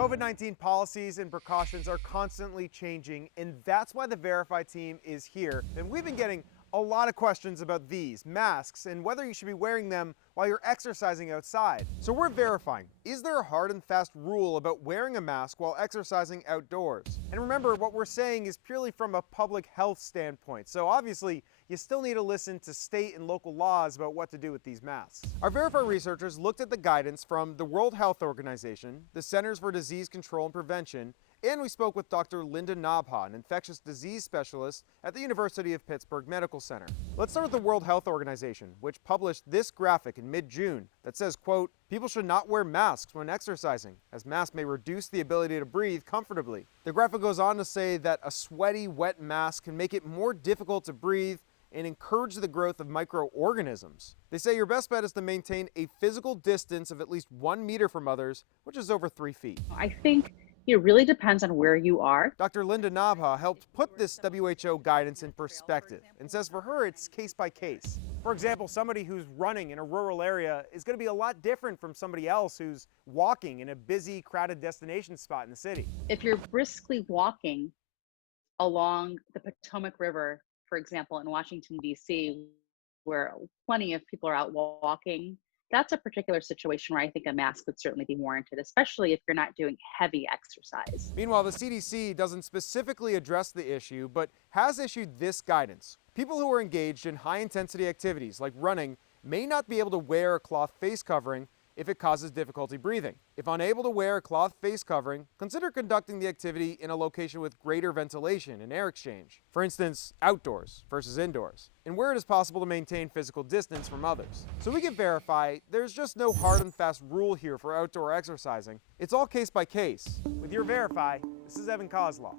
COVID-19 policies and precautions are constantly changing, and that's why the Verify team is here. And we've been getting a lot of questions about these masks and whether you should be wearing them while you're exercising outside. So we're verifying, is there a hard and fast rule about wearing a mask while exercising outdoors? And remember, what we're saying is purely from a public health standpoint. So obviously, you still need to listen to state and local laws about what to do with these masks. Our Verify researchers looked at the guidance from the World Health Organization, the Centers for Disease Control and Prevention, and we spoke with Dr. Nabha, an infectious disease specialist at the University of Pittsburgh Medical Center. Let's start with the World Health Organization, which published this graphic in mid-June that says, quote, "People should not wear masks when exercising, as masks may reduce the ability to breathe comfortably." The graphic goes on to say that a sweaty, wet mask can make it more difficult to breathe and encourage the growth of microorganisms. They say your best bet is to maintain a physical distance of at least 1 meter from others, which is over 3 feet. I think it really depends on where you are. Dr. Nabha helped put this WHO guidance in perspective and says for her it's case by case. For example, somebody who's running in a rural area is going to be a lot different from somebody else who's walking in a busy, crowded destination spot in the city. If you're briskly walking along the Potomac River, for example, in Washington, D.C., where plenty of people are out walking, that's a particular situation where I think a mask would certainly be warranted, especially if you're not doing heavy exercise. Meanwhile, the CDC doesn't specifically address the issue, but has issued this guidance. People who are engaged in high-intensity activities like running may not be able to wear a cloth face covering if it causes difficulty breathing. If unable to wear a cloth face covering, consider conducting the activity in a location with greater ventilation and air exchange. For instance, outdoors versus indoors, and where it is possible to maintain physical distance from others. So we can verify there's just no hard and fast rule here for outdoor exercising. It's all case by case. With your Verify, this is Evan Kozloff.